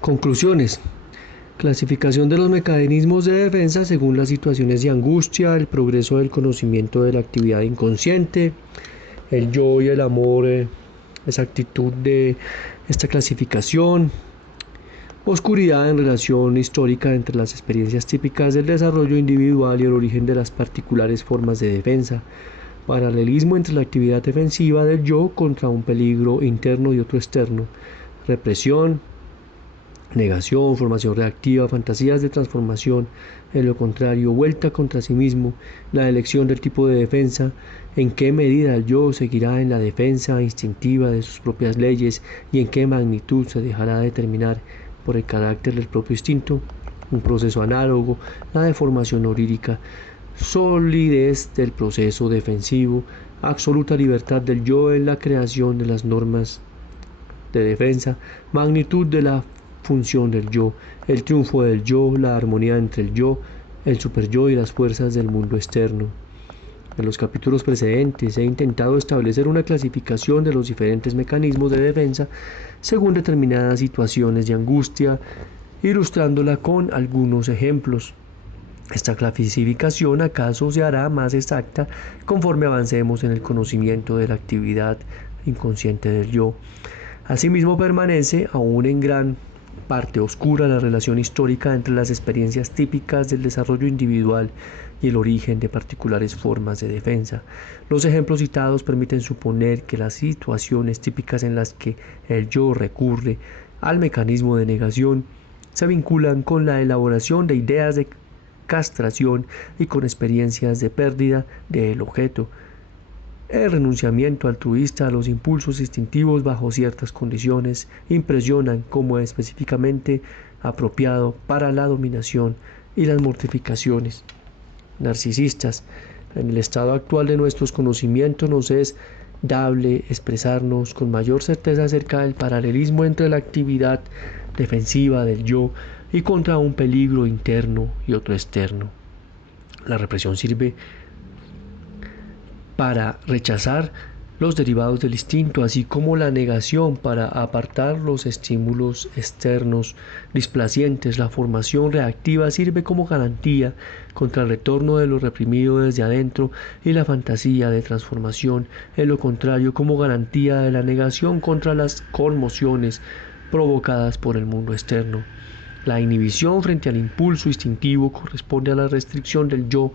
Conclusiones. Clasificación de los mecanismos de defensa según las situaciones de angustia, el progreso del conocimiento de la actividad inconsciente, el yo y el amor, exactitud de esta clasificación, oscuridad en relación histórica entre las experiencias típicas del desarrollo individual y el origen de las particulares formas de defensa, paralelismo entre la actividad defensiva del yo contra un peligro interno y otro externo, represión, negación, formación reactiva, fantasías de transformación, en lo contrario, vuelta contra sí mismo, la elección del tipo de defensa, en qué medida el yo seguirá en la defensa instintiva de sus propias leyes y en qué magnitud se dejará determinar por el carácter del propio instinto, un proceso análogo, la deformación onírica, solidez del proceso defensivo, absoluta libertad del yo en la creación de las normas de defensa, magnitud de la función del yo, el triunfo del yo, la armonía entre el yo, el superyo y las fuerzas del mundo externo. En los capítulos precedentes he intentado establecer una clasificación de los diferentes mecanismos de defensa según determinadas situaciones de angustia, ilustrándola con algunos ejemplos. Esta clasificación acaso se hará más exacta conforme avancemos en el conocimiento de la actividad inconsciente del yo. Asimismo permanece aún en gran parte oscura la relación histórica entre las experiencias típicas del desarrollo individual y el origen de particulares formas de defensa. Los ejemplos citados permiten suponer que las situaciones típicas en las que el yo recurre al mecanismo de negación se vinculan con la elaboración de ideas de castración y con experiencias de pérdida del objeto. El renunciamiento altruista a los impulsos instintivos bajo ciertas condiciones impresionan como específicamente apropiado para la dominación y las mortificaciones narcisistas. En el estado actual de nuestros conocimientos nos es dable expresarnos con mayor certeza acerca del paralelismo entre la actividad defensiva del yo y contra un peligro interno y otro externo. La represión sirve para rechazar los derivados del instinto, así como la negación para apartar los estímulos externos displacientes. La formación reactiva sirve como garantía contra el retorno de lo reprimido desde adentro y la fantasía de transformación, en lo contrario, como garantía de la negación contra las conmociones provocadas por el mundo externo. La inhibición frente al impulso instintivo corresponde a la restricción del yo,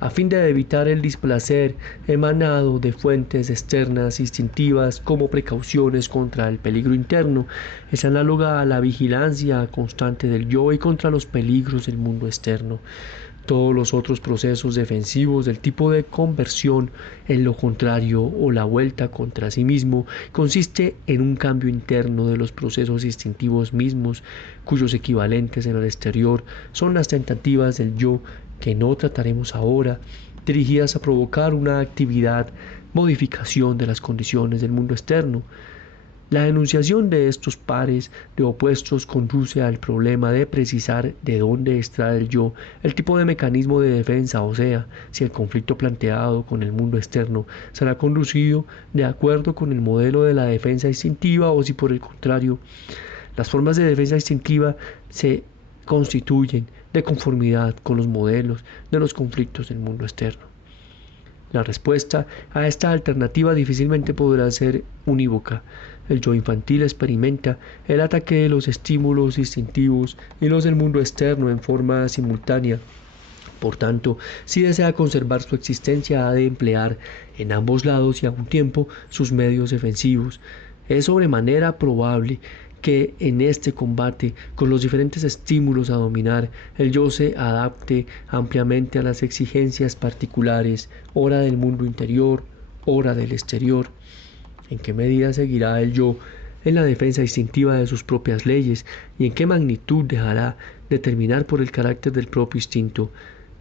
a fin de evitar el displacer emanado de fuentes externas instintivas como precauciones contra el peligro interno. Es análoga a la vigilancia constante del yo y contra los peligros del mundo externo. Todos los otros procesos defensivos del tipo de conversión, en lo contrario, o la vuelta contra sí mismo, consiste en un cambio interno de los procesos instintivos mismos, cuyos equivalentes en el exterior son las tentativas del yo, que no trataremos ahora, dirigidas a provocar una actividad, modificación de las condiciones del mundo externo. La enunciación de estos pares de opuestos conduce al problema de precisar de dónde extrae el yo el tipo de mecanismo de defensa, o sea, si el conflicto planteado con el mundo externo será conducido de acuerdo con el modelo de la defensa instintiva o si por el contrario las formas de defensa instintiva se constituyen de conformidad con los modelos de los conflictos del mundo externo. La respuesta a esta alternativa difícilmente podrá ser unívoca. El yo infantil experimenta el ataque de los estímulos instintivos y los del mundo externo en forma simultánea. Por tanto, si desea conservar su existencia, ha de emplear en ambos lados y a un tiempo sus medios defensivos. Es sobremanera probable que en este combate con los diferentes estímulos a dominar, el yo se adapte ampliamente a las exigencias particulares, ora del mundo interior, ora del exterior. ¿En qué medida seguirá el yo en la defensa instintiva de sus propias leyes y en qué magnitud dejará determinar por el carácter del propio instinto?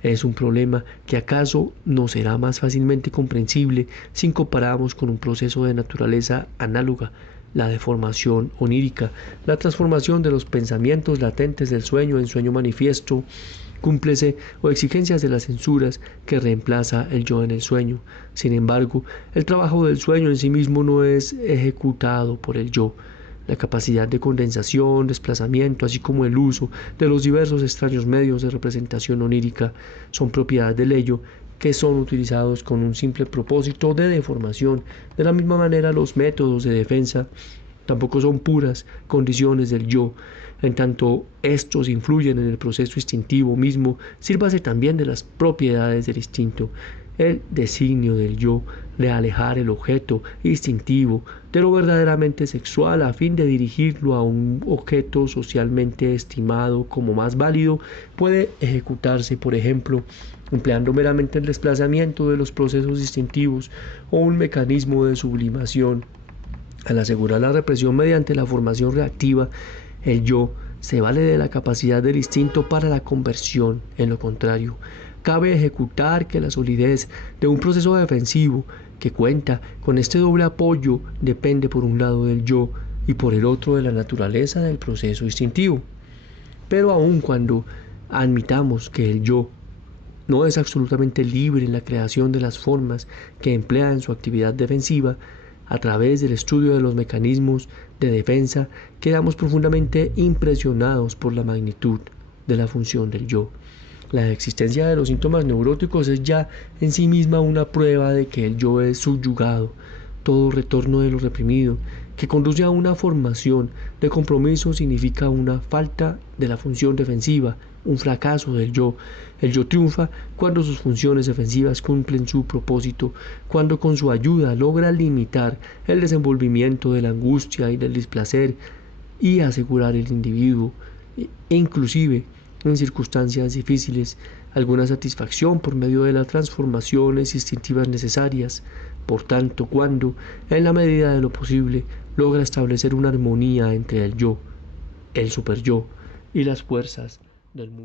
Es un problema que acaso nos será más fácilmente comprensible si comparamos con un proceso de naturaleza análoga, la deformación onírica, la transformación de los pensamientos latentes del sueño en sueño manifiesto, cúmplese o exigencias de las censuras que reemplaza el yo en el sueño. Sin embargo, el trabajo del sueño en sí mismo no es ejecutado por el yo. La capacidad de condensación, desplazamiento, así como el uso de los diversos extraños medios de representación onírica son propiedades del ello que son utilizados con un simple propósito de deformación. De la misma manera, los métodos de defensa tampoco son puras condiciones del yo. En tanto estos influyen en el proceso instintivo mismo, sírvase también de las propiedades del instinto. El designio del yo de alejar el objeto instintivo de lo verdaderamente sexual a fin de dirigirlo a un objeto socialmente estimado como más válido puede ejecutarse, por ejemplo, empleando meramente el desplazamiento de los procesos instintivos o un mecanismo de sublimación. Al asegurar la represión mediante la formación reactiva, el yo se vale de la capacidad del instinto para la conversión. En lo contrario, cabe ejecutar que la solidez de un proceso defensivo que cuenta con este doble apoyo depende por un lado del yo y por el otro de la naturaleza del proceso instintivo. Pero aun cuando admitamos que el yo no es absolutamente libre en la creación de las formas que emplea en su actividad defensiva, a través del estudio de los mecanismos de defensa quedamos profundamente impresionados por la magnitud de la función del yo. La existencia de los síntomas neuróticos es ya en sí misma una prueba de que el yo es subyugado. Todo retorno de lo reprimido que conduce a una formación de compromiso significa una falta de la función defensiva, un fracaso del yo. El yo triunfa cuando sus funciones defensivas cumplen su propósito, cuando con su ayuda logra limitar el desenvolvimiento de la angustia y del displacer y asegurar al individuo, inclusive en circunstancias difíciles, alguna satisfacción por medio de las transformaciones instintivas necesarias. Por tanto, cuando, en la medida de lo posible, logra establecer una armonía entre el yo, el superyo y las fuerzas del mundo.